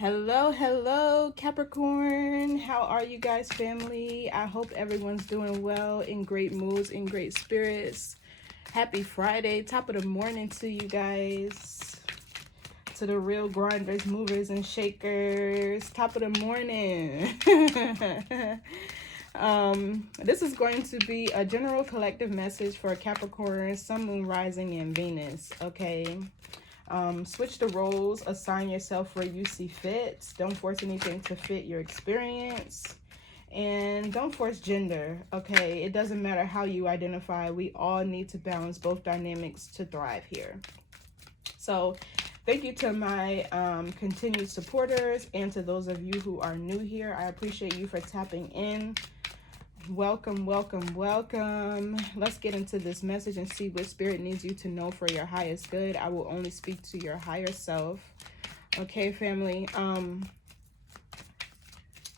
Hello, Capricorn. How are you guys, family? I hope everyone's doing well, in great moods, in great spirits. Happy Friday, top of the morning to you guys. To the real grinders, movers, and shakers. Top of the morning. This is going to be a general collective message for Capricorn, Sun, Moon, Rising, and Venus. Okay. Switch the roles, assign yourself where you see fit. Don't force anything to fit your experience. And don't force gender, okay? It doesn't matter how you identify. We all need to balance both dynamics to thrive here. So thank you to my continued supporters and to those of you who are new here. I appreciate you for tapping in. Welcome. Let's get into this message and see what spirit needs you to know for your highest good. I will only speak to your higher self. Okay, family.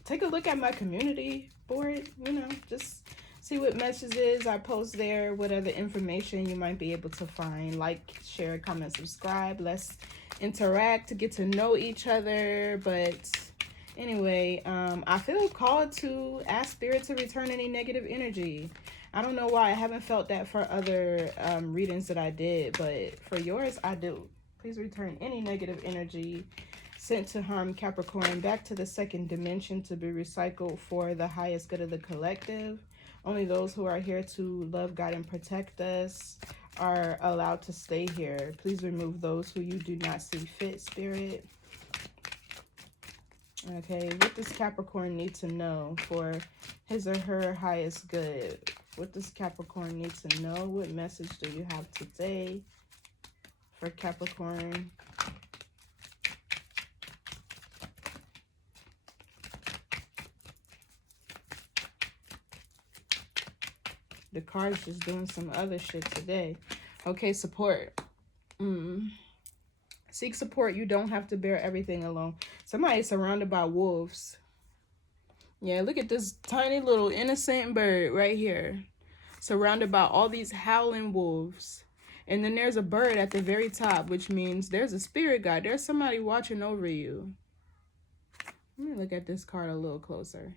Take a look at my community board, just see what messages I post there, what other information you might be able to find. Like, share, comment, subscribe. Let's interact, get to know each other. But anyway, I feel called to ask spirit to return any negative energy. I don't know why I haven't felt that for other readings that I did, but for yours, I do. Please return any negative energy sent to harm Capricorn back to the second dimension to be recycled for the highest good of the collective. Only those who are here to love, guide, and protect us are allowed to stay here. Please remove those who you do not see fit, spirit. Okay, what does Capricorn need to know for his or her highest good? What does Capricorn need to know? What message do you have today for Capricorn? The card's just doing some other shit today. Okay, support. Seek support. You don't have to bear everything alone. Somebody's surrounded by wolves. Yeah, look at this tiny little innocent bird right here. Surrounded by all these howling wolves. And then there's a bird at the very top, which means there's a spirit guide. There's somebody watching over you. Let me look at this card a little closer.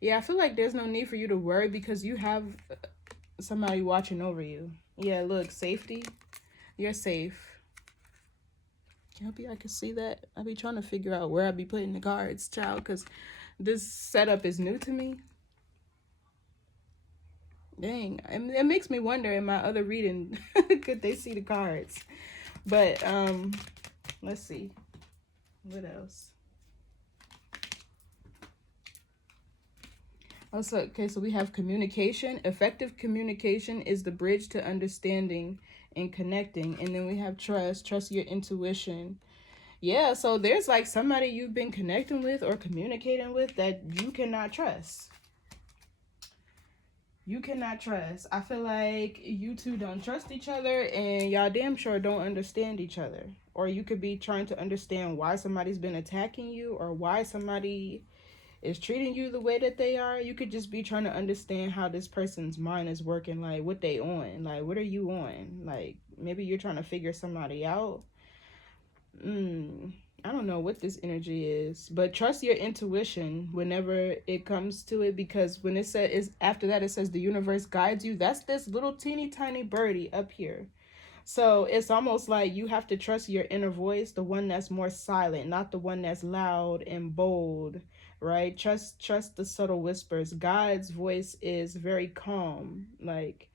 Yeah, I feel like there's no need for you to worry because you have somebody watching over you. Yeah, look, safety. You're safe. Maybe I can see that. I be trying to figure out where I be putting the cards, child, because this setup is new to me. Dang, it makes me wonder in my other reading, could they see the cards? But let's see. What else? Also, okay, so we have communication. Effective communication is the bridge to understanding and connecting. And then we have trust your intuition. Yeah, so there's like somebody you've been connecting with or communicating with that you cannot trust. You cannot trust. I feel like you two don't trust each other and y'all damn sure don't understand each other. Or you could be trying to understand why somebody's been attacking you or why somebody is treating you the way that they are. You could just be trying to understand how this person's mind is working, like what they on, like what are you on, like maybe you're trying to figure somebody out. I don't know what this energy is, but trust your intuition whenever it comes to it, because when it says after that it says the universe guides you, that's this little teeny tiny birdie up here. So it's almost like you have to trust your inner voice, the one that's more silent, not the one that's loud and bold, right? Trust the subtle whispers. God's voice is very calm. Like,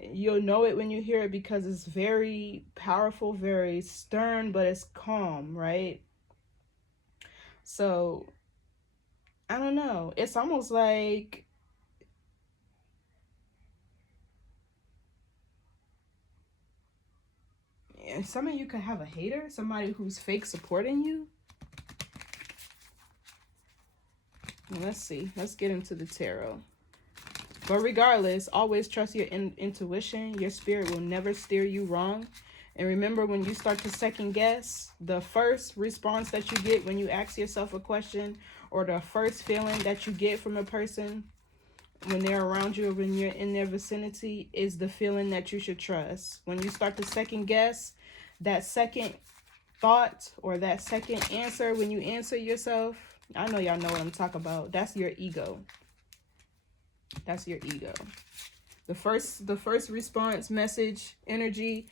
you'll know it when you hear it because it's very powerful, very stern, but it's calm, right? So, I don't know. It's almost like some of you could have a hater, somebody who's fake supporting you. Let's see. Let's get into the tarot. But regardless, always trust your intuition. Your spirit will never steer you wrong. And remember, when you start to second guess, the first response that you get when you ask yourself a question, or the first feeling that you get from a person when they're around you or when you're in their vicinity, is the feeling that you should trust. When you start to second guess, that second thought or that second answer when you answer yourself, I know y'all know what I'm talking about. That's your ego. That's your ego. The first response, message, energy,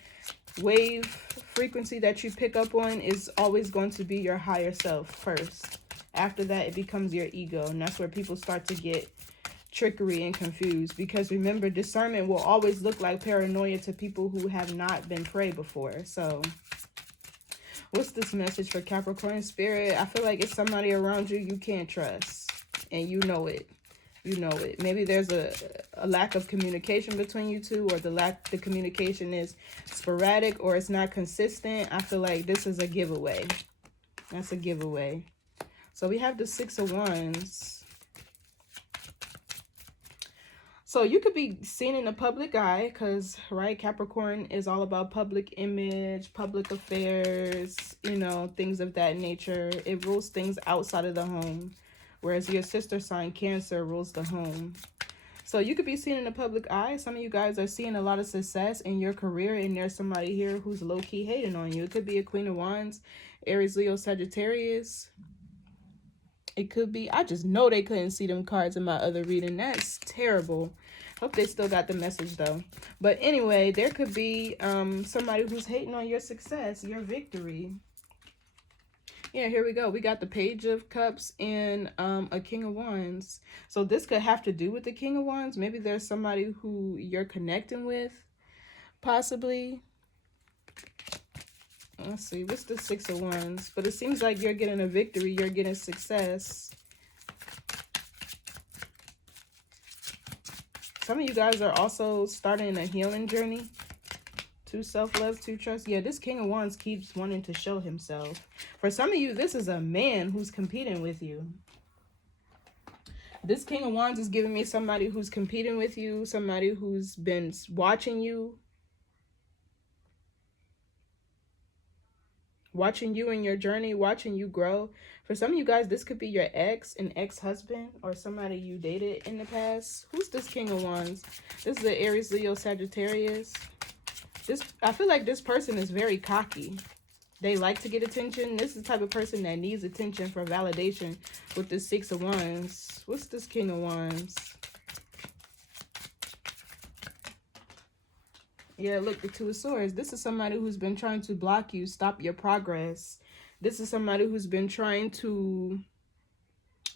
wave, frequency that you pick up on is always going to be your higher self first. After that, it becomes your ego, and that's where people start to get trickery and confused, because remember, discernment will always look like paranoia to people who have not been prey before. So what's this message for Capricorn spirit? I feel like it's somebody around you you can't trust, and you know it. You know it. Maybe there's a lack of communication between you two, or the communication is sporadic, or it's not consistent. I feel like this is a giveaway. That's a giveaway. So we have the 6 of Wands. So you could be seen in the public eye, because, right, Capricorn is all about public image, public affairs, you know, things of that nature. It rules things outside of the home, whereas your sister sign, Cancer, rules the home. So you could be seen in the public eye. Some of you guys are seeing a lot of success in your career, and there's somebody here who's low-key hating on you. It could be a Queen of Wands, Aries, Leo, Sagittarius. It could be, I just know they couldn't see them cards in my other reading. That's terrible. Hope they still got the message though. But anyway, there could be somebody who's hating on your success, your victory. Yeah, here we go. We got the Page of Cups and a King of Wands. So this could have to do with the King of Wands. Maybe there's somebody who you're connecting with, possibly. Let's see, what's the 6 of Wands? But it seems like you're getting a victory. You're getting success. Some of you guys are also starting a healing journey. To self-love, to trust. Yeah, this King of Wands keeps wanting to show himself. For some of you, this is a man who's competing with you. This King of Wands is giving me somebody who's competing with you. Somebody who's been watching you. Watching you in your journey, watching you grow. For some of you guys, this could be your ex, an ex-husband, or somebody you dated in the past. Who's this King of Wands? This is the Aries, Leo, Sagittarius. I feel like this person is very cocky. They like to get attention. This is the type of person that needs attention for validation with this 6 of Wands. What's this King of Wands? Yeah, look, the 2 of Swords. This is somebody who's been trying to block you, stop your progress. This is somebody who's been trying to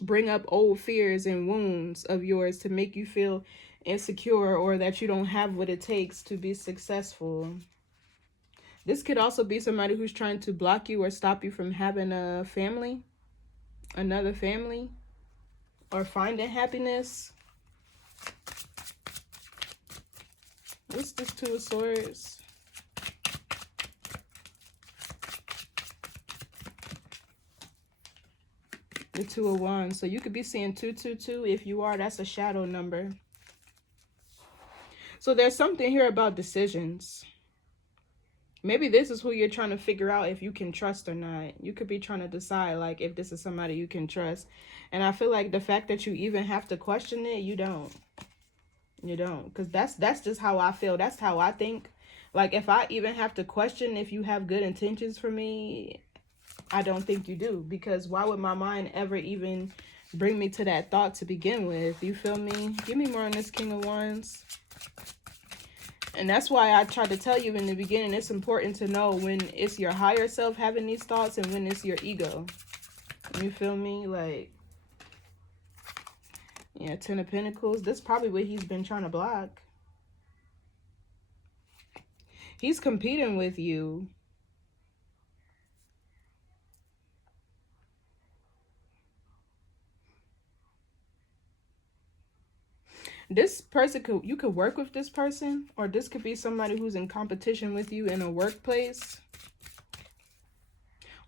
bring up old fears and wounds of yours to make you feel insecure, or that you don't have what it takes to be successful. This could also be somebody who's trying to block you or stop you from having a family, another family, or finding happiness. What's this 2 of Swords? The 2 of Wands. So you could be seeing 222. If you are, that's a shadow number. So there's something here about decisions. Maybe this is who you're trying to figure out if you can trust or not. You could be trying to decide, like, if this is somebody you can trust. And I feel like the fact that you even have to question it, you don't. You don't. Because that's just how I feel. That's how I think. Like, if I even have to question if you have good intentions for me, I don't think you do. Because why would my mind ever even bring me to that thought to begin with? You feel me? Give me more on this King of Wands. And that's why I tried to tell you in the beginning, it's important to know when it's your higher self having these thoughts and when it's your ego. You feel me? Like, yeah, 10 of Pentacles. That's probably what he's been trying to block. He's competing with you. This person you could work with this person, or this could be somebody who's in competition with you in a workplace.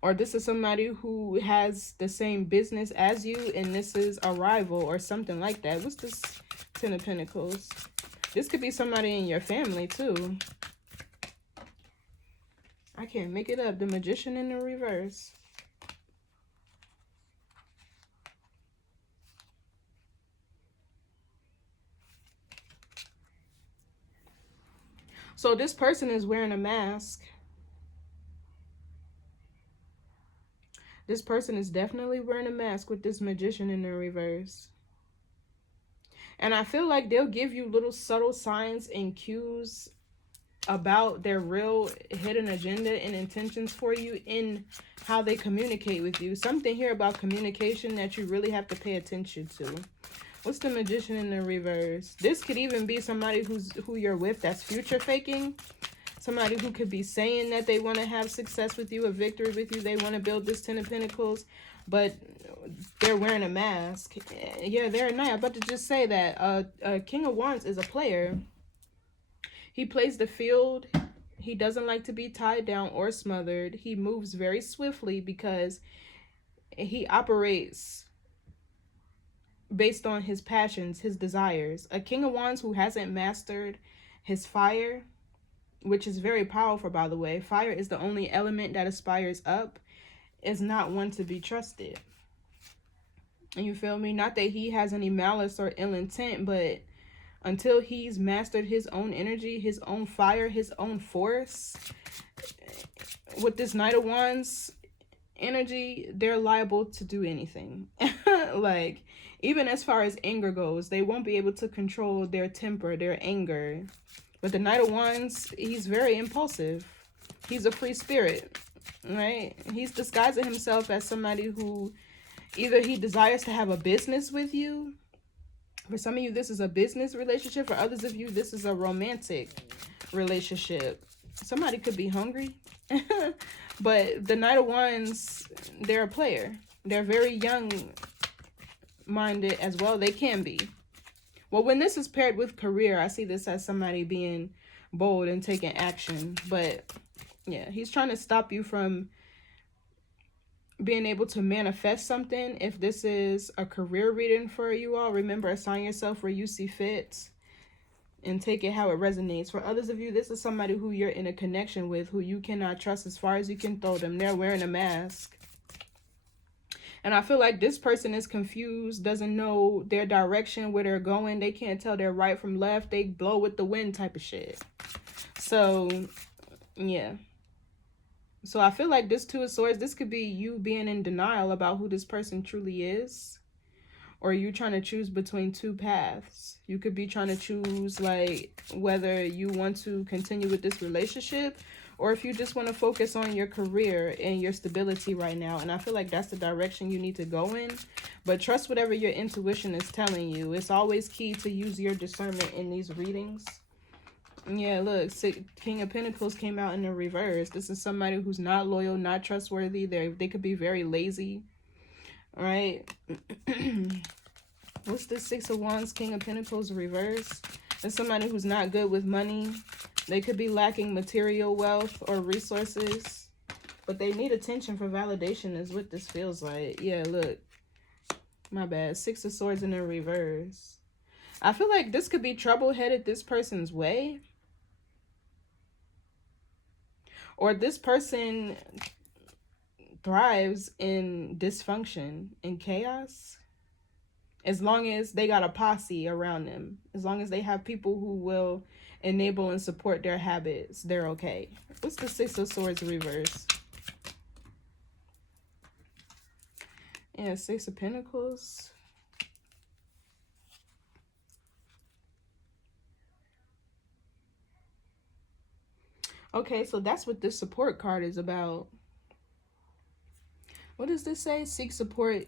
Or this is somebody who has the same business as you, and this is a rival or something like that. What's this 10 of Pentacles? This could be somebody in your family too. I can't make it up. The Magician in the reverse. So this person is wearing a mask. This person is definitely wearing a mask with this Magician in the reverse. And I feel like they'll give you little subtle signs and cues about their real hidden agenda and intentions for you in how they communicate with you. Something here about communication that you really have to pay attention to. What's the Magician in the reverse? This could even be somebody who you're with that's future faking. Somebody who could be saying that they want to have success with you, a victory with you. They want to build this 10 of Pentacles, but they're wearing a mask. Yeah, they're not. I'm about to just say that King of Wands is a player. He plays the field. He doesn't like to be tied down or smothered. He moves very swiftly because he operates based on his passions, his desires. A King of Wands who hasn't mastered his fire, which is very powerful, by the way. Fire is the only element that aspires up, is not one to be trusted. And you feel me? Not that he has any malice or ill intent, but until he's mastered his own energy, his own fire, his own force, with this Knight of Wands energy, they're liable to do anything. Like, even as far as anger goes, they won't be able to control their temper, their anger. But the Knight of Wands, he's very impulsive. He's a free spirit, right? He's disguising himself as somebody who either he desires to have a business with you. For some of you, this is a business relationship. For others of you, this is a romantic relationship. Somebody could be hungry. But the Knight of Wands, they're a player. They're very young-minded as well. They can be. Well, when this is paired with career, I see this as somebody being bold and taking action. But, yeah, he's trying to stop you from being able to manifest something. If this is a career reading for you all, remember, assign yourself where you see fit and take it how it resonates. For others of you, this is somebody who you're in a connection with, who you cannot trust as far as you can throw them. They're wearing a mask. And I feel like this person is confused, doesn't know their direction, where they're going. They can't tell their right from left. They blow with the wind type of shit. So, yeah. So I feel like this Two of Swords, this could be you being in denial about who this person truly is. Or you trying to choose between two paths. You could be trying to choose, like, whether you want to continue with this relationship or if you just want to focus on your career and your stability right now. And I feel like that's the direction you need to go in. But trust whatever your intuition is telling you. It's always key to use your discernment in these readings. Yeah, look, King of Pentacles came out in the reverse. This is somebody who's not loyal, not trustworthy. They could be very lazy, right? What's the Six of Wands, King of Pentacles reverse? It's somebody who's not good with money. They could be lacking material wealth or resources, but they need attention for validation is what this feels like. Yeah, look, my bad. Six of Swords in the reverse. I feel like this could be trouble headed this person's way. Or this person thrives in dysfunction and chaos. As long as they got a posse around them. As long as they have people who will enable and support their habits, they're okay. What's the Six of Swords reverse? Yeah, Six of Pentacles. Okay, so that's what this support card is about. What does this say? Seek support.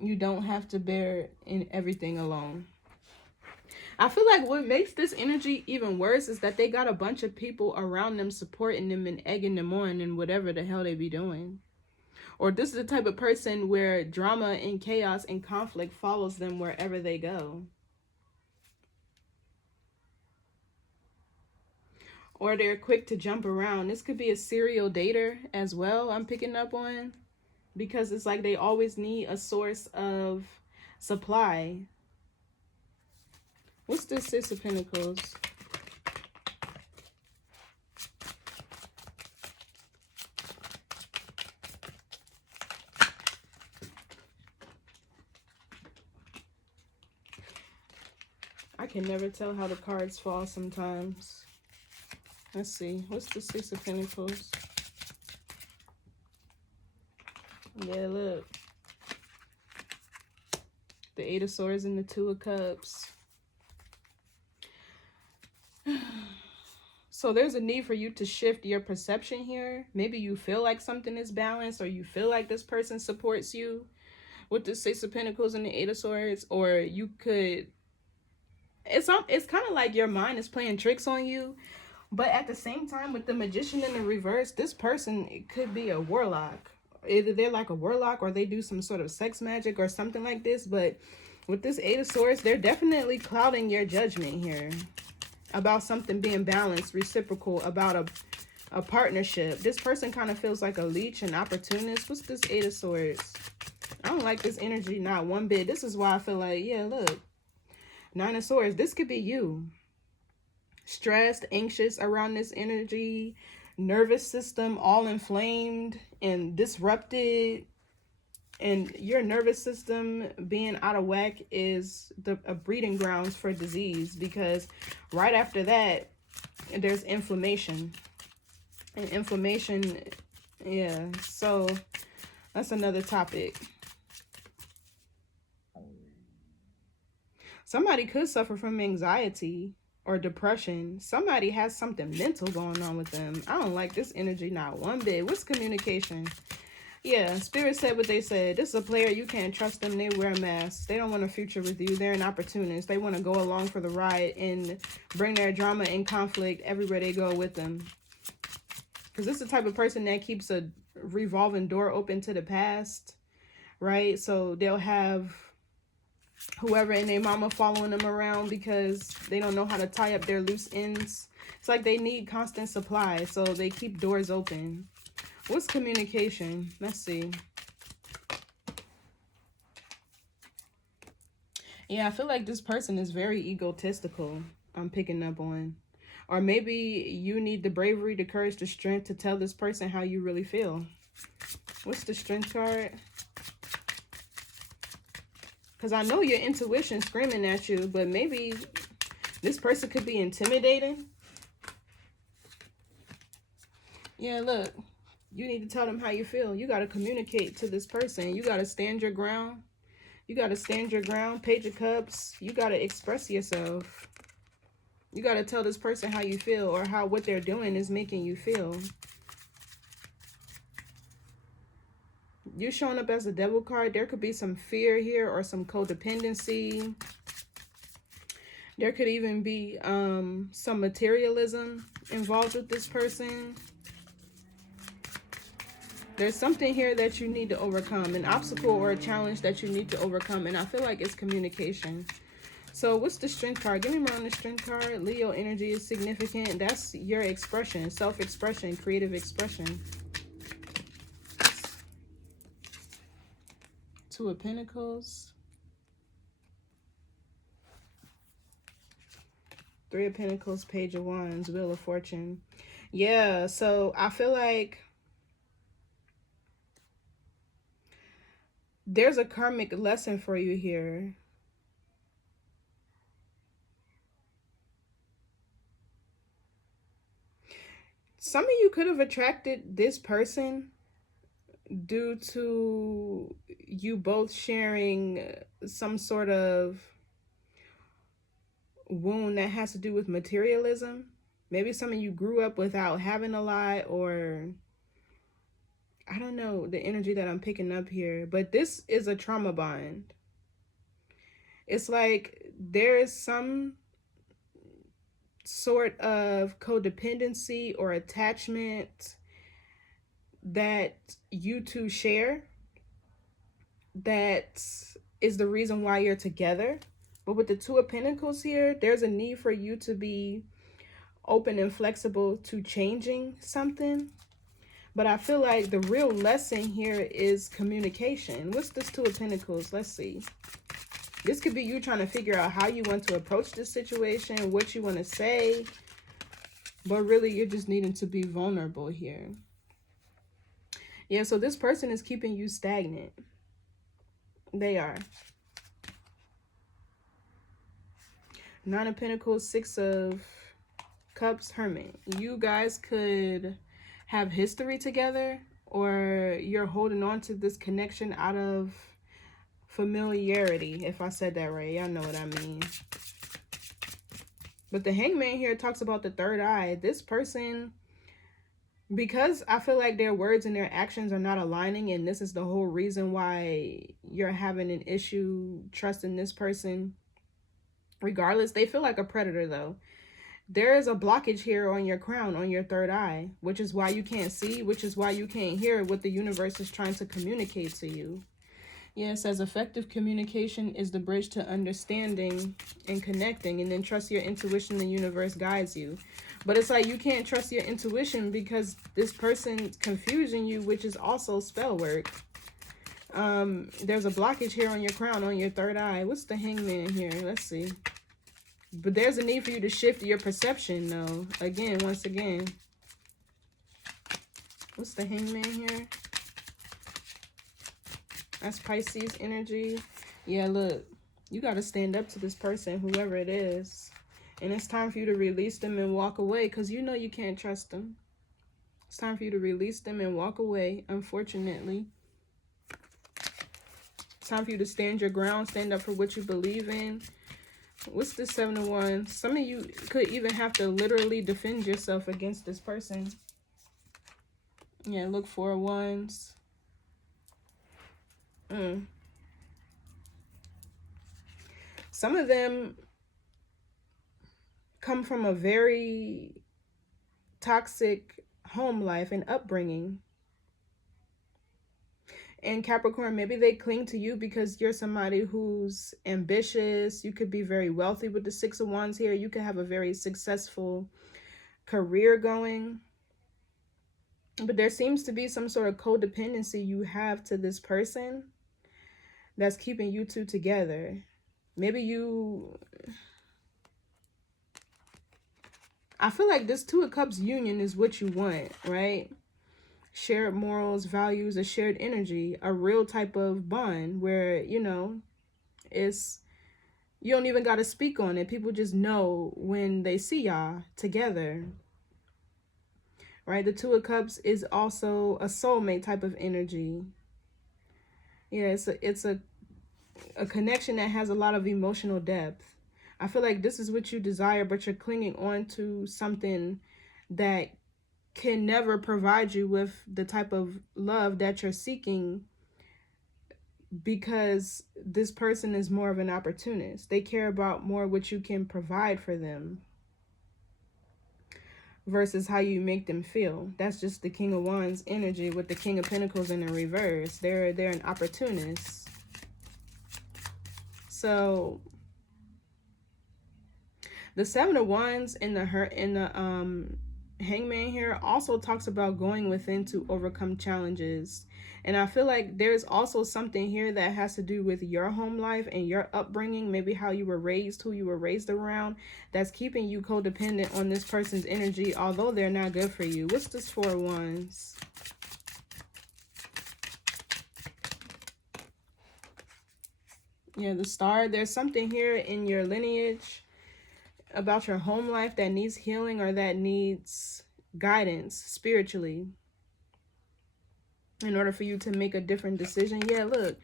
You don't have to bear in everything alone. I feel like what makes this energy even worse is that they got a bunch of people around them supporting them and egging them on and whatever the hell they be doing. Or this is the type of person where drama and chaos and conflict follows them wherever they go. Or they're quick to jump around. This could be a serial dater as well, I'm picking up on. Because it's like they always need a source of supply. What's this Six of Pentacles? I can never tell how the cards fall sometimes. Let's see. What's the Six of Pentacles? Yeah, look. The Eight of Swords and the Two of Cups. So there's a need for you to shift your perception here. Maybe you feel like something is balanced, or you feel like this person supports you with the Six of Pentacles and the Eight of Swords. Or you could, it's kind of like your mind is playing tricks on you. But at the same time, with the Magician in the reverse, this person, it could be a warlock. Either they're like a warlock, or they do some sort of sex magic or something like this. But with this Eight of Swords, they're definitely clouding your judgment here about something being balanced, reciprocal, about a partnership. This person kind of feels like a leech, an opportunist. What's this Eight of Swords? I don't like this energy, not one bit. This is why I feel like, yeah, look. Nine of Swords, this could be you. Stressed, anxious around this energy, nervous system all inflamed and disrupted, and your nervous system being out of whack is a breeding grounds for disease, because right after that there's inflammation, and inflammation, yeah, so that's another topic. Somebody could suffer from anxiety or depression. Somebody has something mental going on with them. I don't like this energy, not one bit. What's communication? Yeah, Spirit said what they said. This is a player. You can't trust them. They wear masks. They don't want a future with you. They're an opportunist. They want to go along for the ride and bring their drama and conflict everywhere they go with them. Because this is the type of person that keeps a revolving door open to the past, right? So they'll have whoever and their mama following them around because they don't know how to tie up their loose ends. It's like they need constant supply, so they keep doors open. What's communication? Let's see. Yeah, I feel like this person is very egotistical. I'm picking up on. Or maybe you need the bravery, the courage, the strength to tell this person how you really feel. What's the Strength card? Because I know your intuition screaming at you, but maybe this person could be intimidating. Yeah, look. You need to tell them how you feel. You got to communicate to this person. You got to stand your ground. You got to stand your ground. Page of Cups. You got to express yourself. You got to tell this person how you feel, or how what they're doing is making you feel. You're showing up as a Devil card. There could be some fear here, or some codependency. There could even be some materialism involved with this person. There's something here that you need to overcome, an obstacle or a challenge that you need to overcome, and I feel like it's communication. So what's the Strength card? Give me more on the Strength card. Leo energy is significant. That's your expression, self-expression, creative expression. Two of Pentacles. Three of Pentacles, Page of Wands, Wheel of Fortune. Yeah, so I feel like there's a karmic lesson for you here. Some of you could have attracted this person due to you both sharing some sort of wound that has to do with materialism. Maybe some of you grew up without having a lot, or I don't know the energy that I'm picking up here, but this is a trauma bond. It's like there's some sort of codependency or attachment that you two share that is the reason why you're together. But with the Two of Pentacles here, there's a need for you to be open and flexible to changing something. But I feel like the real lesson here is communication. What's this Two of Pentacles? Let's see. This could be you trying to figure out how you want to approach this situation, what you want to say. But really, you're just needing to be vulnerable here. Yeah, so this person is keeping you stagnant. They are. Nine of Pentacles, Six of Cups, Hermit. You guys could have history together, or you're holding on to this connection out of familiarity. If I said that right, y'all know what I mean. But the Hangman here talks about the third eye. This person, because I feel like their words and their actions are not aligning, and this is the whole reason why you're having an issue trusting this person. Regardless, they feel like a predator though. There is a blockage here on your crown, on your third eye, which is why you can't see, which is why you can't hear what the universe is trying to communicate to you. Yeah, it says effective communication is the bridge to understanding and connecting, and then trust your intuition, the universe guides you. But it's like you can't trust your intuition because this person's confusing you, which is also spell work. There's a blockage here on your crown, on your third eye. What's the Hangman here? Let's see. But there's a need for you to shift your perception, though. Again, once again. What's the Hangman here? That's Pisces energy. Yeah, look. You got to stand up to this person, whoever it is. And it's time for you to release them and walk away because you know you can't trust them. It's time for you to release them and walk away, unfortunately. It's time for you to stand your ground, stand up for what you believe in. What's the 7 of Wands? Some of you could even have to literally defend yourself against this person. Yeah, look, 4 of Wands. Some of them come from a very toxic home life and upbringing. And Capricorn, maybe they cling to you because you're somebody who's ambitious. You could be very wealthy with the 6 of Wands here. You could have a very successful career going. But there seems to be some sort of codependency you have to this person that's keeping you two together. Maybe you... I feel like this 2 of Cups union is what you want, right? Shared morals, values, a shared energy, a real type of bond where, you know, it's, you don't even got to speak on it. People just know when they see y'all together, right? The 2 of Cups is also a soulmate type of energy. Yeah, it's a connection that has a lot of emotional depth. I feel like this is what you desire, but you're clinging on to something that can never provide you with the type of love that you're seeking because this person is more of an opportunist. They care about more what you can provide for them versus how you make them feel. That's just the King of Wands energy with the King of Pentacles in the reverse. They're an opportunist. So the 7 of Wands in the Hangman here also talks about going within to overcome challenges. And I feel like there's also something here that has to do with your home life and your upbringing, maybe how you were raised, who you were raised around, that's keeping you codependent on this person's energy, although they're not good for you. What's this 4 of Wands? Yeah, the Star. There's something here in your lineage about your home life that needs healing or that needs guidance spiritually in order for you to make a different decision. Yeah, look,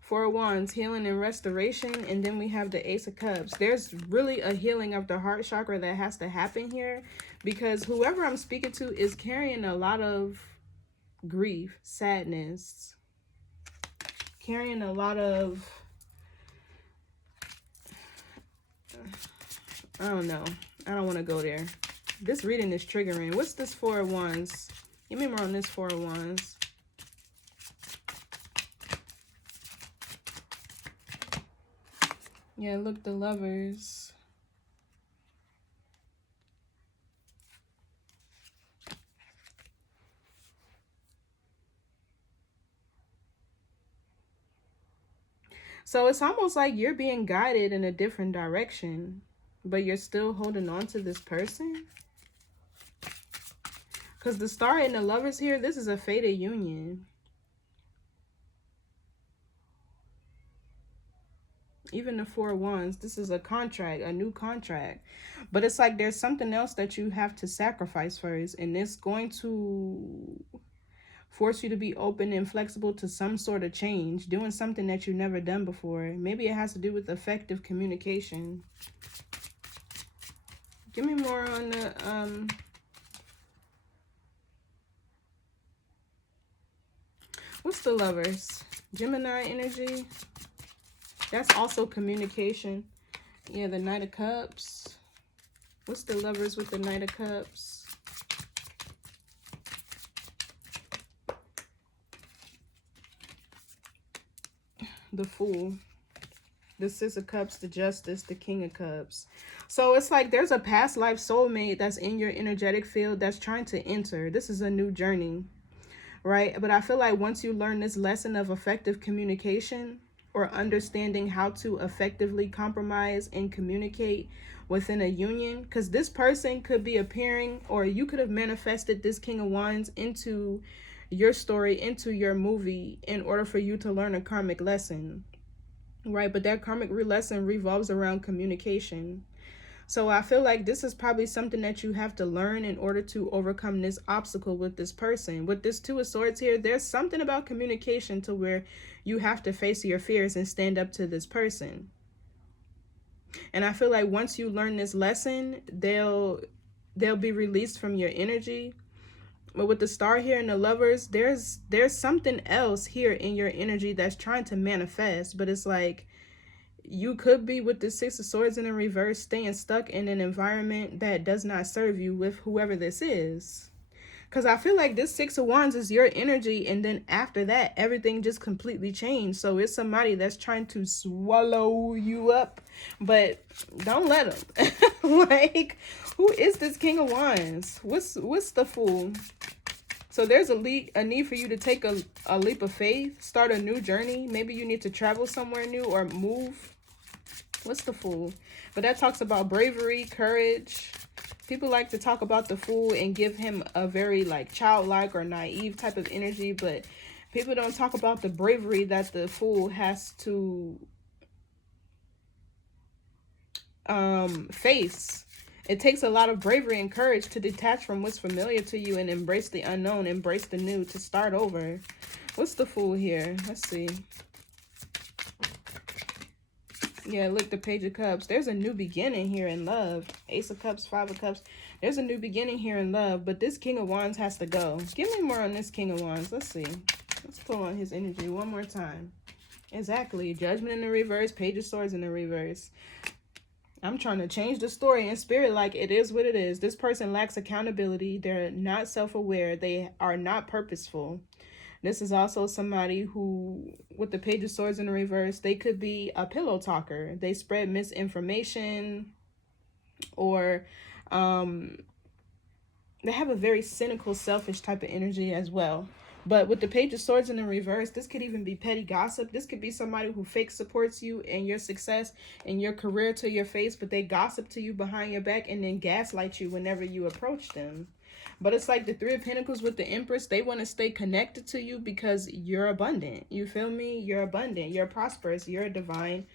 4 of Wands, healing and restoration, and then we have the Ace of Cups. There's really a healing of the heart chakra that has to happen here because whoever I'm speaking to is carrying a lot of grief, sadness, carrying a lot of, I don't know. I don't want to go there. This reading is triggering. What's this 4 of Wands? Give me more on this 4 of Wands. Yeah, look, the Lovers. So it's almost like you're being guided in a different direction, but you're still holding on to this person. Because the Star and the Lovers here, this is a fated union. Even the 4 of Wands, this is a contract, a new contract. But it's like there's something else that you have to sacrifice first. And it's going to force you to be open and flexible to some sort of change, doing something that you've never done before. Maybe it has to do with effective communication. Give me more on the what's the Lovers? Gemini energy. That's also communication. Yeah, the Knight of Cups. What's the Lovers with the Knight of Cups? The Fool. The Six of Cups, the Justice, the King of Cups. So it's like there's a past life soulmate that's in your energetic field that's trying to enter. This is a new journey, right? But I feel like once you learn this lesson of effective communication, or understanding how to effectively compromise and communicate within a union, because this person could be appearing, or you could have manifested this King of Wands into your story, into your movie, in order for you to learn a karmic lesson, right? But that karmic lesson revolves around communication. So I feel like this is probably something that you have to learn in order to overcome this obstacle with this person. With this Two of Swords here, there's something about communication to where you have to face your fears and stand up to this person. And I feel like once you learn this lesson, they'll be released from your energy. But with the Star here and the Lovers, there's something else here in your energy that's trying to manifest. But it's like, you could be with the Six of Swords in the reverse, staying stuck in an environment that does not serve you with whoever this is. Because I feel like this Six of Wands is your energy, and then after that, everything just completely changed. So it's somebody that's trying to swallow you up, but don't let them. Like, who is this King of Wands? What's the Fool? So there's a need for you to take a leap of faith, start a new journey. Maybe you need to travel somewhere new or move. What's the Fool? But that talks about bravery, courage. People like to talk about the Fool and give him a very like childlike or naive type of energy, but people don't talk about the bravery that the Fool has to face. It takes a lot of bravery and courage to detach from what's familiar to you and embrace the unknown, embrace the new, to start over. What's the Fool here? Let's see. Yeah, look, the Page of Cups. There's a new beginning here in love. Ace of Cups, Five of Cups. There's a new beginning here in love, but this King of Wands has to go. Give me more on this King of Wands. Let's see. Let's pull on his energy one more time. Exactly. Judgment in the reverse, Page of Swords in the reverse. I'm trying to change the story in spirit, like it is what it is. This person lacks accountability. They're not self-aware. They are not purposeful. This is also somebody who, with the Page of Swords in the reverse, they could be a pillow talker. They spread misinformation, or they have a very cynical, selfish type of energy as well. But with the Page of Swords in the reverse, this could even be petty gossip. This could be somebody who fake supports you and your success and your career to your face, but they gossip to you behind your back and then gaslight you whenever you approach them. But it's like the Three of Pentacles with the Empress. They want to stay connected to you because you're abundant. You feel me? You're abundant. You're prosperous. You're a divine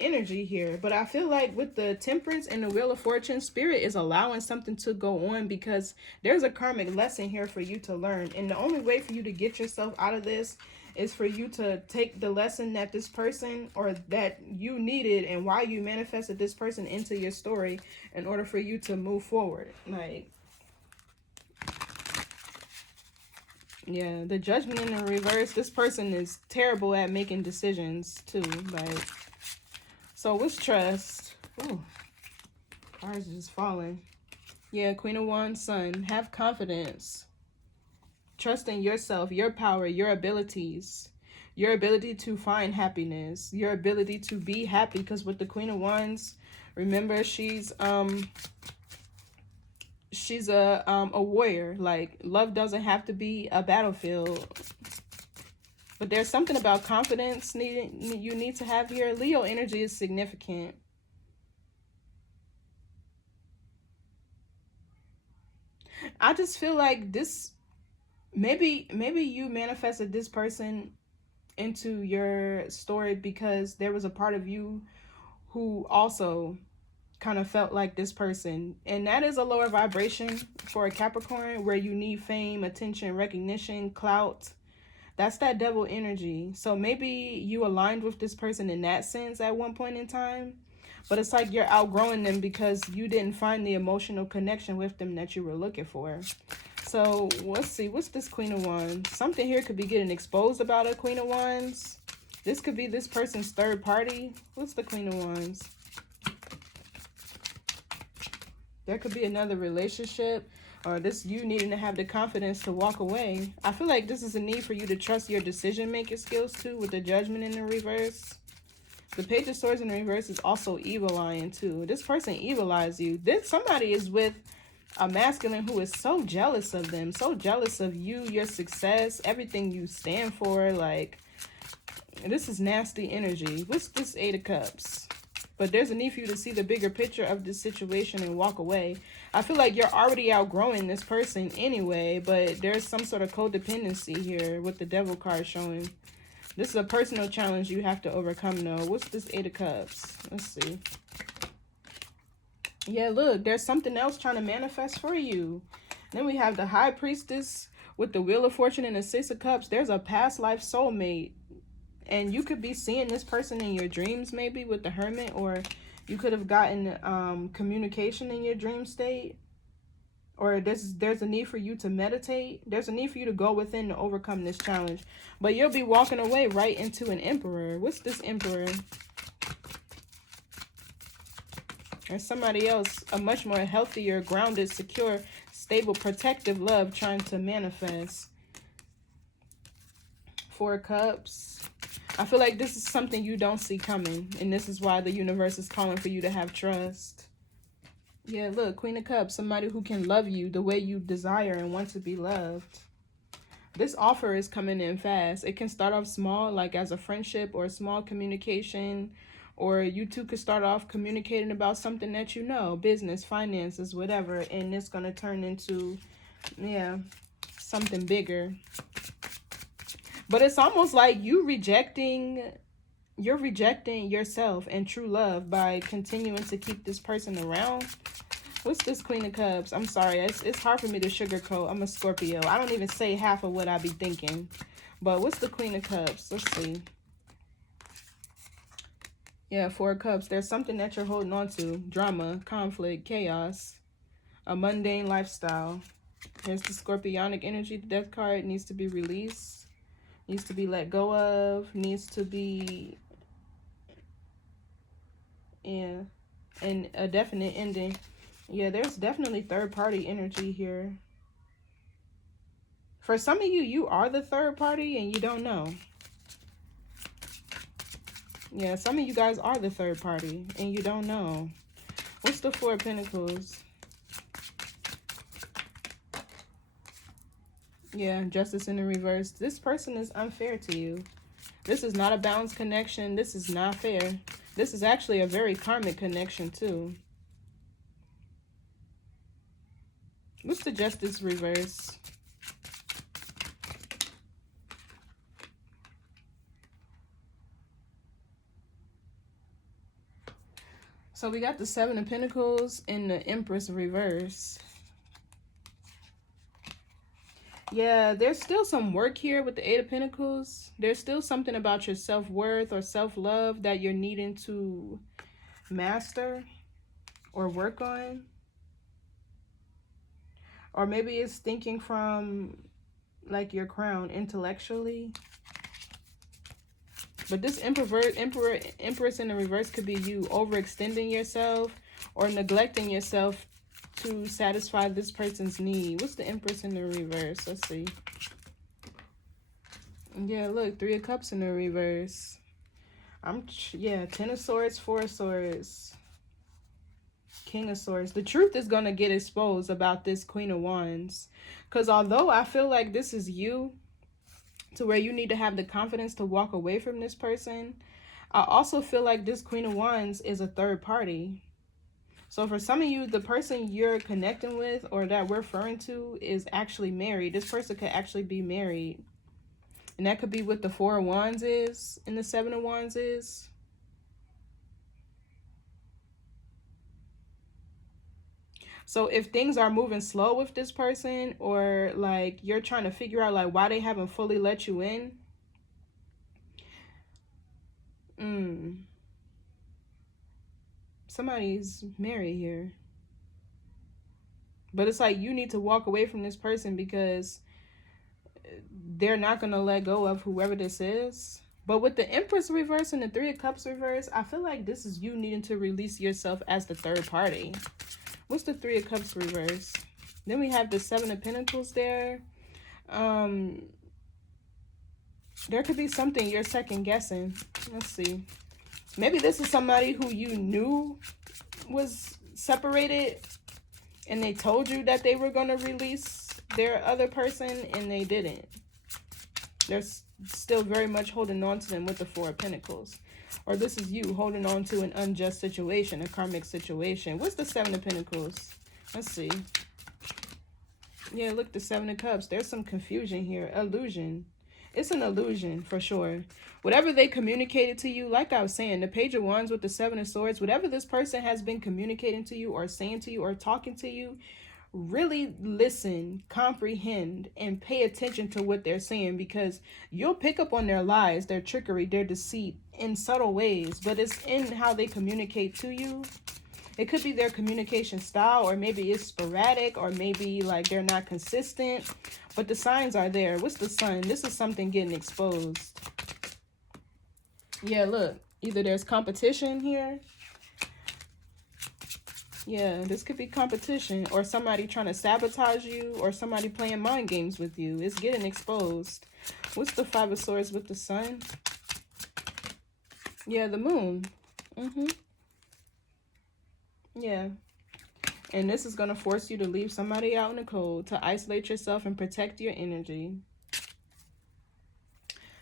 energy here. But I feel like with the Temperance and the Wheel of Fortune, Spirit is allowing something to go on because there's a karmic lesson here for you to learn. And the only way for you to get yourself out of this is for you to take the lesson that this person, or that you needed and why you manifested this person into your story in order for you to move forward. Like, yeah, the Judgment in the reverse. This person is terrible at making decisions too. Like, so what's trust? Ooh, cards just falling. Yeah, Queen of Wands, Sun. Have confidence. Trust in yourself, your power, your abilities, your ability to find happiness, your ability to be happy. Because with the Queen of Wands, remember, she's a warrior. Like, love doesn't have to be a battlefield. But there's something about confidence you need to have here. Leo energy is significant. I just feel like this, maybe you manifested this person into your story because there was a part of you who also kind of felt like this person. And that is a lower vibration for a Capricorn, where you need fame, attention, recognition, clout. That's that devil energy. So maybe you aligned with this person in that sense at one point in time, but it's like you're outgrowing them because you didn't find the emotional connection with them that you were looking for. So let's see, what's this Queen of Wands? Something here could be getting exposed about a Queen of Wands. This could be this person's third party. What's the Queen of Wands? There could be another relationship, or this you needing to have the confidence to walk away. I feel like this is a need for you to trust your decision-making skills too, with the Judgment in the reverse. The Page of Swords in the reverse is also evil eyeing too. This person evil eyes you. Somebody is with a masculine who is so jealous of them, so jealous of you, your success, everything you stand for. Like, this is nasty energy. What's this Eight of Cups? But there's a need for you to see the bigger picture of this situation and walk away. I feel like you're already outgrowing this person anyway, but there's some sort of codependency here with the Devil card showing. This is a personal challenge you have to overcome though. What's this Eight of Cups? Let's see. Yeah, look, there's something else trying to manifest for you. Then we have the High Priestess with the Wheel of Fortune and the Six of Cups. There's a past life soulmate. And you could be seeing this person in your dreams maybe with the Hermit, or you could have gotten communication in your dream state. Or there's a need for you to meditate. There's a need for you to go within to overcome this challenge. But you'll be walking away right into an Emperor. What's this Emperor? There's somebody else, a much more healthier, grounded, secure, stable, protective love trying to manifest. Four of Cups. I feel like this is something you don't see coming. And this is why the universe is calling for you to have trust. Yeah, look, Queen of Cups. Somebody who can love you the way you desire and want to be loved. This offer is coming in fast. It can start off small, like as a friendship or a small communication. Or you two could start off communicating about something that you know. Business, finances, whatever. And it's going to turn into, yeah, something bigger. But it's almost like you're rejecting yourself and true love by continuing to keep this person around. What's this Queen of Cups? I'm sorry, it's hard for me to sugarcoat. I'm a Scorpio. I don't even say half of what I be thinking. But what's the Queen of Cups? Let's see. Yeah, Four of Cups. There's something that you're holding on to. Drama, conflict, chaos, a mundane lifestyle. Here's the Scorpionic energy. The Death card needs to be released. Needs to be let go of, needs to be, yeah, and a definite ending. Yeah, there's definitely third-party energy here. For some of you, you are the third party and you don't know. Yeah, some of you guys are the third party and you don't know. What's the Four of Pentacles? Yeah, Justice in the reverse. This person is unfair to you. This is not a balanced connection. This is not fair. This is actually a very karmic connection too. What's the Justice reverse? So we got the Seven of Pentacles and the Empress reverse. Yeah, there's still some work here with the Eight of Pentacles. There's still something about your self-worth or self-love that you're needing to master or work on. Or maybe it's thinking from like your crown intellectually. But this Empress in the reverse could be you overextending yourself or neglecting yourself to satisfy this person's need. What's the Empress in the reverse? Let's see. Yeah, look, Three of Cups in the reverse. Yeah, Ten of Swords, Four of Swords, King of Swords. The truth is going to get exposed about this Queen of Wands. Because although I feel like this is you, to where you need to have the confidence to walk away from this person, I also feel like this Queen of Wands is a third party. So for some of you, the person you're connecting with or that we're referring to is actually married. This person could actually be married. And that could be what the Four of Wands is and the Seven of Wands is. So if things are moving slow with this person, or like you're trying to figure out like why they haven't fully let you in, somebody's married here. But it's like you need to walk away from this person because they're not going to let go of whoever this is. But with the Empress reverse and the Three of Cups reverse, I feel like this is you needing to release yourself as the third party. What's the Three of Cups reverse? Then we have the Seven of Pentacles there. There could be something you're second guessing. Let's see. Maybe this is somebody who you knew was separated and they told you that they were going to release their other person and they didn't. They're still very much holding on to them with the Four of Pentacles. Or this is you holding on to an unjust situation, a karmic situation. What's the Seven of Pentacles? Let's see. Yeah, look, the Seven of Cups. There's some confusion here. Illusion. It's an illusion for sure. Whatever they communicated to you, like I was saying, the Page of Wands with the Seven of Swords, whatever this person has been communicating to you or saying to you or talking to you, really listen, comprehend, and pay attention to what they're saying, because you'll pick up on their lies, their trickery, their deceit in subtle ways, but it's in how they communicate to you. It could be their communication style, or maybe it's sporadic, or maybe like they're not consistent, but the signs are there. What's the Sun? This is something getting exposed. Yeah, look, either there's competition here. Yeah, this could be competition, or somebody trying to sabotage you, or somebody playing mind games with you. It's getting exposed. What's the Five of Swords with the Sun? Yeah, the Moon. Yeah. And this is going to force you to leave somebody out in the cold, to isolate yourself and protect your energy.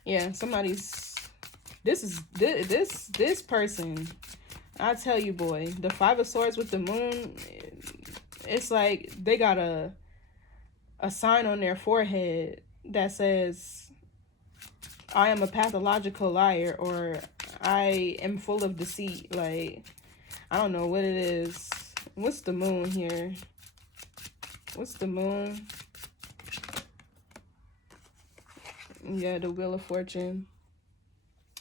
Yeah, somebody's... This person... I tell you, boy, the Five of Swords with the Moon, it's like they got a sign on their forehead that says, I am a pathological liar, or I am full of deceit. Like, I don't know what it is. What's the Moon here? What's the Moon? Yeah, the Wheel of Fortune.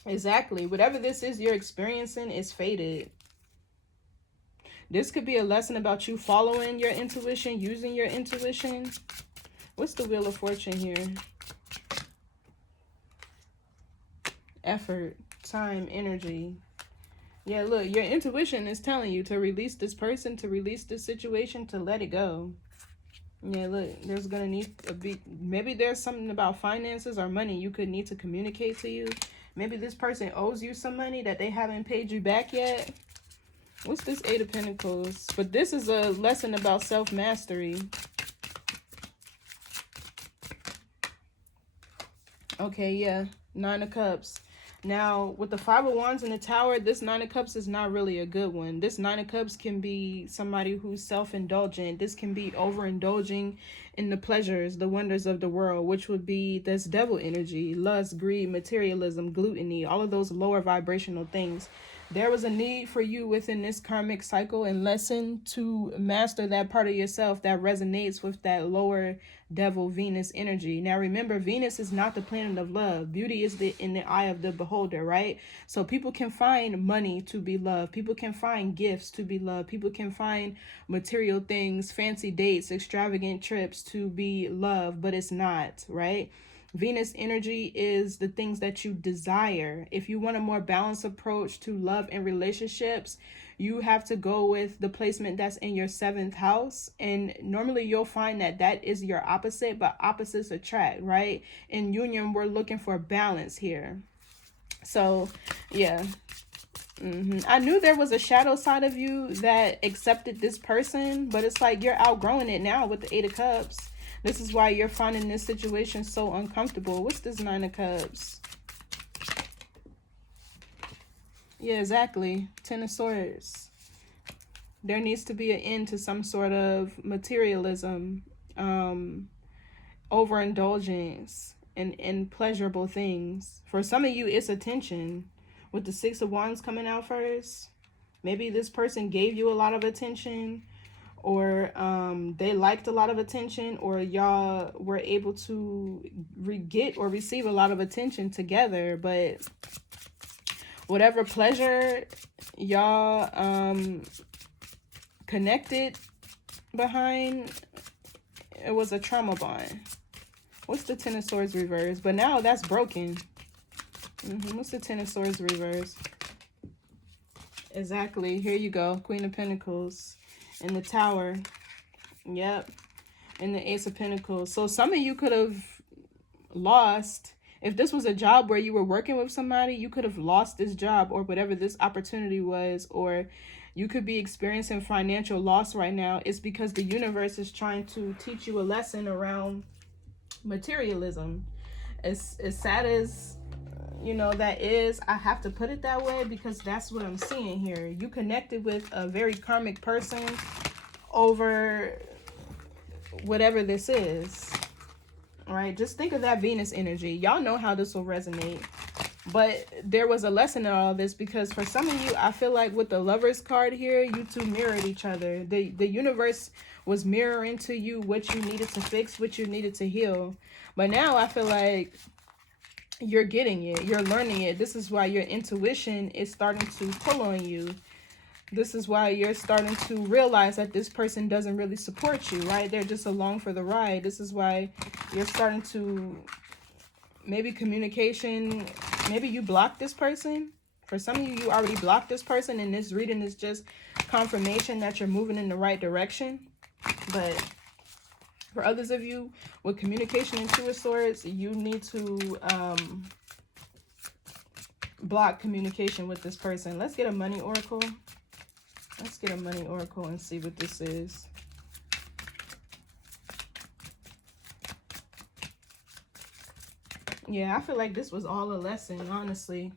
Exactly. Whatever this is you're experiencing is fated. This could be a lesson about you following your intuition, using your intuition. What's the Wheel of Fortune here? Effort, time, energy. Yeah, look, your intuition is telling you to release this person, to release this situation, to let it go. Yeah, look, there's going to need a big... Maybe there's something about finances or money you could need to communicate to you. Maybe this person owes you some money that they haven't paid you back yet. What's this Eight of Pentacles? But this is a lesson about self-mastery. Okay, yeah. Nine of Cups. Now, with the Five of Wands in the Tower, this Nine of Cups is not really a good one. This Nine of Cups can be somebody who's self-indulgent. This can be overindulging in the pleasures, the wonders of the world, which would be this devil energy, lust, greed, materialism, gluttony, all of those lower vibrational things. There was a need for you within this karmic cycle and lesson to master that part of yourself that resonates with that lower devil Venus energy. Now remember, Venus is not the planet of love. Beauty is in the eye of the beholder, right? So people can find money to be loved. People can find gifts to be loved. People can find material things, fancy dates, extravagant trips to be loved, but it's not, right? Venus energy is the things that you desire. If you want a more balanced approach to love and relationships, you have to go with the placement that's in your 7th house. And normally you'll find that that is your opposite, but opposites attract, right? In union, we're looking for balance here. So, yeah. I knew there was a shadow side of you that accepted this person, but it's like you're outgrowing it now with the Eight of Cups. This is why you're finding this situation so uncomfortable. What's this Nine of Cups? Yeah, exactly. Ten of Swords. There needs to be an end to some sort of materialism, overindulgence in pleasurable things. For some of you, it's attention. With the Six of Wands coming out first, maybe this person gave you a lot of attention, or they liked a lot of attention, or y'all were able to get or receive a lot of attention together. But whatever pleasure y'all connected behind, it was a trauma bond. What's the Ten of Swords reverse? But now that's broken. What's the Ten of Swords reverse? Exactly. Here you go. Queen of Pentacles and the Tower. Yep. And the Ace of Pentacles. So some of you could have lost. If this was a job where you were working with somebody, you could have lost this job or whatever this opportunity was, or you could be experiencing financial loss right now. It's because the universe is trying to teach you a lesson around materialism. As sad as, you know, that is, I have to put it that way because that's what I'm seeing here. You connected with a very karmic person over whatever this is. All right, just think of that Venus energy. Y'all know how this will resonate. But there was a lesson in all this because for some of you, I feel like with the Lovers card here, you two mirrored each other. The universe was mirroring to you what you needed to fix, what you needed to heal. But now I feel like you're getting it. You're learning it. This is why your intuition is starting to pull on you. This is why you're starting to realize that this person doesn't really support you, right? They're just along for the ride. This is why you're starting to, maybe communication, maybe you blocked this person. For some of you, you already blocked this person, and this reading is just confirmation that you're moving in the right direction. But for others of you with communication and Two of Swords, you need to block communication with this person. Let's get a money oracle. Let's get a money oracle and see what this is. Yeah, I feel like this was all a lesson, honestly.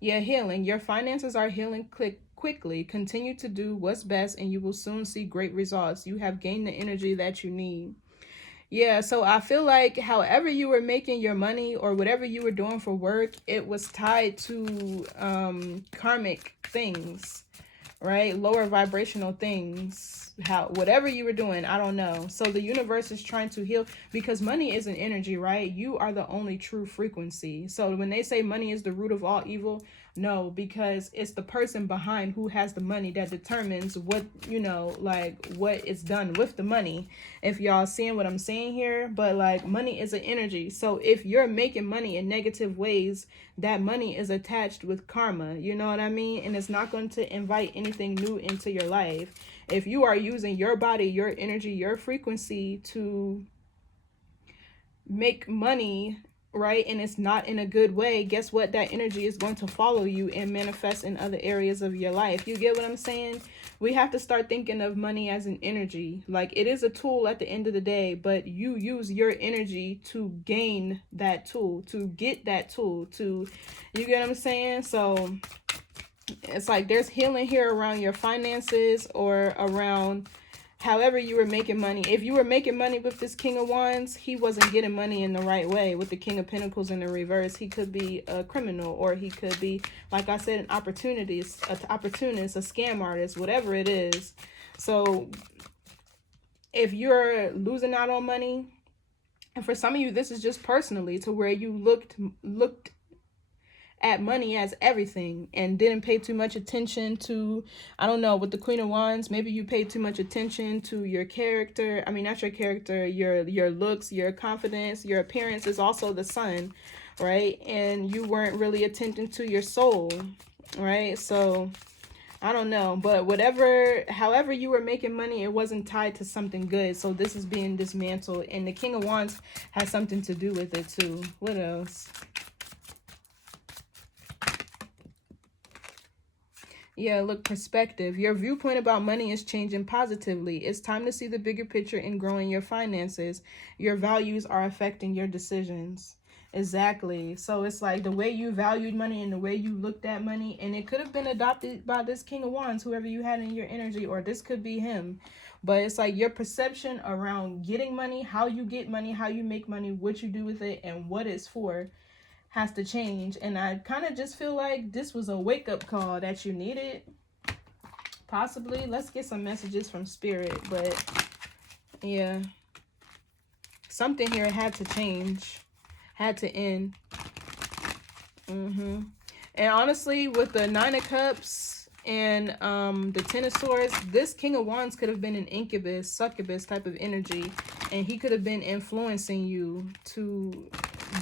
Yeah, healing. Your finances are healing quickly. Continue to do what's best and you will soon see great results. You have gained the energy that you need. Yeah, so I feel like however you were making your money or whatever you were doing for work, it was tied to karmic things, right? Lower vibrational things. Whatever you were doing, I don't know. So the universe is trying to heal because money is an energy, right? You are the only true frequency. So when they say money is the root of all evil, no, because it's the person behind who has the money that determines what, you know, like what is done with the money. If y'all seeing what I'm saying here, but like money is an energy. So if you're making money in negative ways, that money is attached with karma, you know what I mean? And it's not going to invite anything new into your life. If you are using your body, your energy, your frequency to make money, right, and it's not in a good way, guess what? That energy is going to follow you and manifest in other areas of your life. You get what I'm saying? We have to start thinking of money as an energy. Like, it is a tool at the end of the day, but you use your energy to gain that tool, to get that tool, to, you get what I'm saying? So it's like there's healing here around your finances or around however you were making money. If you were making money with this King of Wands, he wasn't getting money in the right way. With the King of Pentacles in the reverse, he could be a criminal, or he could be, like I said, an opportunist, a scam artist, whatever it is. So if you're losing out on money, and for some of you, this is just personally to where you looked at money as everything and didn't pay too much attention to, I don't know, with the Queen of Wands, maybe you paid too much attention to your character. I mean, not your character, your looks, your confidence, your appearance is also the sun, right? And you weren't really attending to your soul, right? So I don't know, but however you were making money, it wasn't tied to something good. So this is being dismantled, and the King of Wands has something to do with it too. What else? Yeah, look, perspective. Your viewpoint about money is changing positively. It's time to see the bigger picture in growing your finances. Your values are affecting your decisions. Exactly. So it's like the way you valued money and the way you looked at money, and it could have been adopted by this King of Wands, whoever you had in your energy, or this could be him. But it's like your perception around getting money, how you get money, how you make money, what you do with it, and what it's for has to change. And I kind of just feel like this was a wake-up call that you needed, Possibly. Let's get some messages from Spirit. But yeah, something here had to change, had to end. And honestly, with the Nine of Cups and the Ten of Swords, this King of Wands could have been an incubus, succubus type of energy, and he could have been influencing you to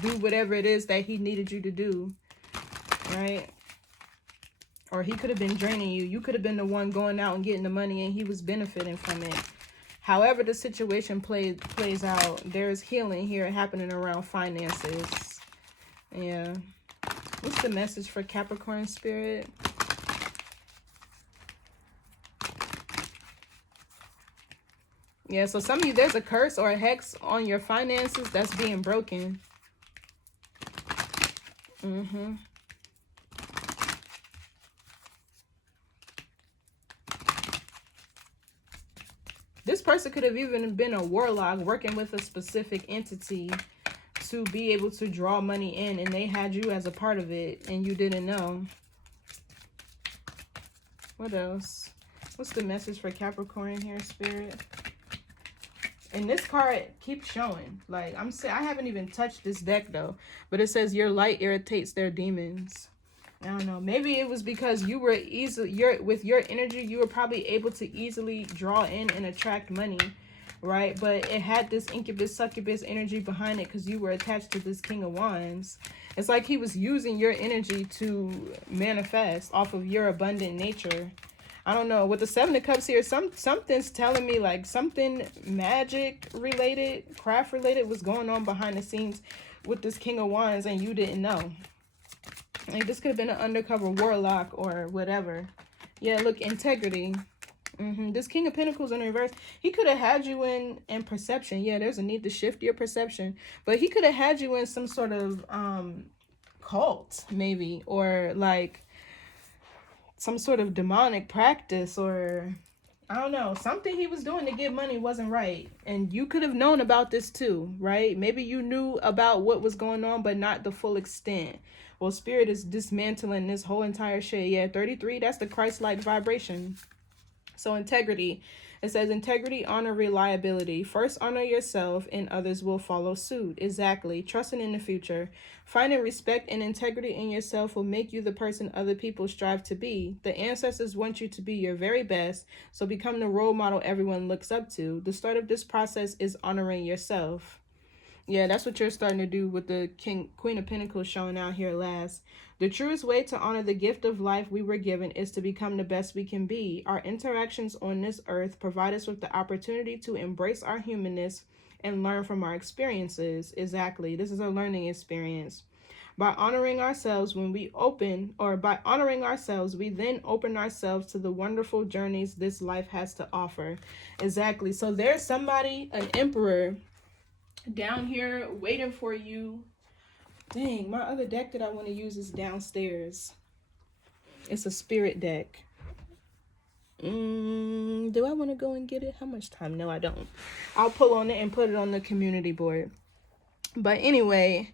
do whatever it is that he needed you to do, right? Or he could have been draining you. You could have been the one going out and getting the money, and he was benefiting from it. However the situation plays out, there's healing here happening around finances. Yeah. What's the message for Capricorn Spirit? Yeah, so some of you, there's a curse or a hex on your finances that's being broken. This person could have even been a warlock working with a specific entity to be able to draw money in, and they had you as a part of it and you didn't know. What else? What's the message for Capricorn here, Spirit? And this card keeps showing. Like, I haven't even touched this deck though, but it says your light irritates their demons. I don't know. Maybe it was because you were with your energy, you were probably able to easily draw in and attract money, right? But it had this incubus, succubus energy behind it because you were attached to this King of Wands. It's like he was using your energy to manifest off of your abundant nature. I don't know. With the Seven of Cups here, something's telling me like something magic related, craft related was going on behind the scenes with this King of Wands and you didn't know. Like this could have been an undercover warlock or whatever. Yeah, look, integrity. This King of Pentacles in reverse, he could have had you in perception. Yeah, there's a need to shift your perception. But he could have had you in some sort of cult, maybe. Or like some sort of demonic practice, or I don't know, something he was doing to get money wasn't right. And you could have known about this too, right? Maybe you knew about what was going on, but not the full extent. Well, Spirit is dismantling this whole entire shit. Yeah, 33, that's the Christ-like vibration. So integrity. It says integrity, honor, reliability. First honor yourself and others will follow suit. Exactly. Trusting in the future. Finding respect and integrity in yourself will make you the person other people strive to be. The ancestors want you to be your very best, so become the role model everyone looks up to. The start of this process is honoring yourself. Yeah, that's what you're starting to do with the Queen of Pentacles showing out here last. The truest way to honor the gift of life we were given is to become the best we can be. Our interactions on this earth provide us with the opportunity to embrace our humanness and learn from our experiences. Exactly. This is a learning experience. By honoring ourselves, we then open ourselves to the wonderful journeys this life has to offer. Exactly. So there's somebody, an emperor, down here waiting for you. Dang, my other deck that I want to use is downstairs. It's a spirit deck. Do I want to go and get it? How much time? No, I don't. I'll pull on it and put it on the community board. But anyway,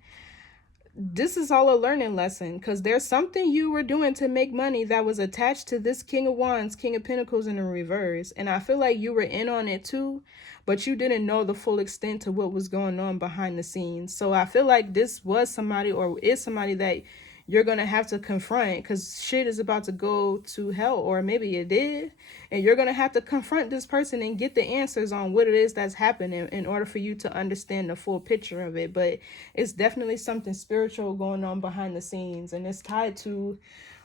this is all a learning lesson, because there's something you were doing to make money that was attached to this King of Wands, King of Pentacles in the reverse. And I feel like you were in on it too, but you didn't know the full extent to what was going on behind the scenes. So I feel like this was somebody, or is somebody, that you're going to have to confront, because shit is about to go to hell, or maybe it did. And you're going to have to confront this person and get the answers on what it is that's happening in order for you to understand the full picture of it. But it's definitely something spiritual going on behind the scenes. And it's tied to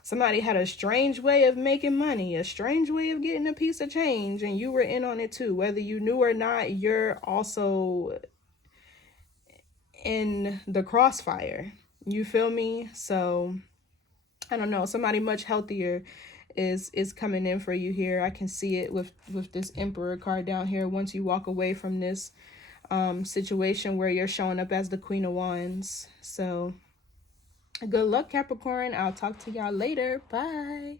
somebody had a strange way of making money, a strange way of getting a piece of change. And you were in on it too. Whether you knew or not, you're also in the crossfire. You feel me? So I don't know, somebody much healthier is coming in for you here. I can see it with this Emperor card down here. Once you walk away from this situation where you're showing up as the Queen of Wands. So good luck, Capricorn. I'll talk to y'all later. Bye.